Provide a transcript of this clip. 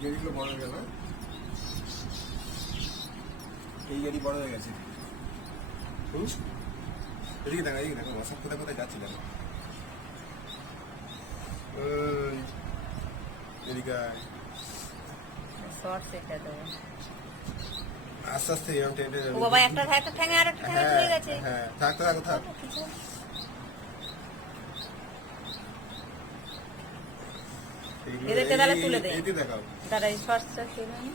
গেড়িগুলো বড় হয়ে গেল, এই গেড়ি বড় হয়ে গেছে। এদিকে দেখা, এদিকে দেখো সব কোথায় কোথায় যাচ্ছে দেখো, এদিকে শর্ট সেটা দেবো। আস্তে আস্তে এরকম টেনে ও বাবা, একটা ঠ্যাঙে আর একটা ঠ্যাঙে চলে গেছে। হ্যাঁ থাক থাক থাক। এদেরকে তাহলে তুলে দে। এদিকে দেখাও। দাঁড়া, এই শর্টসটা তুলে নি।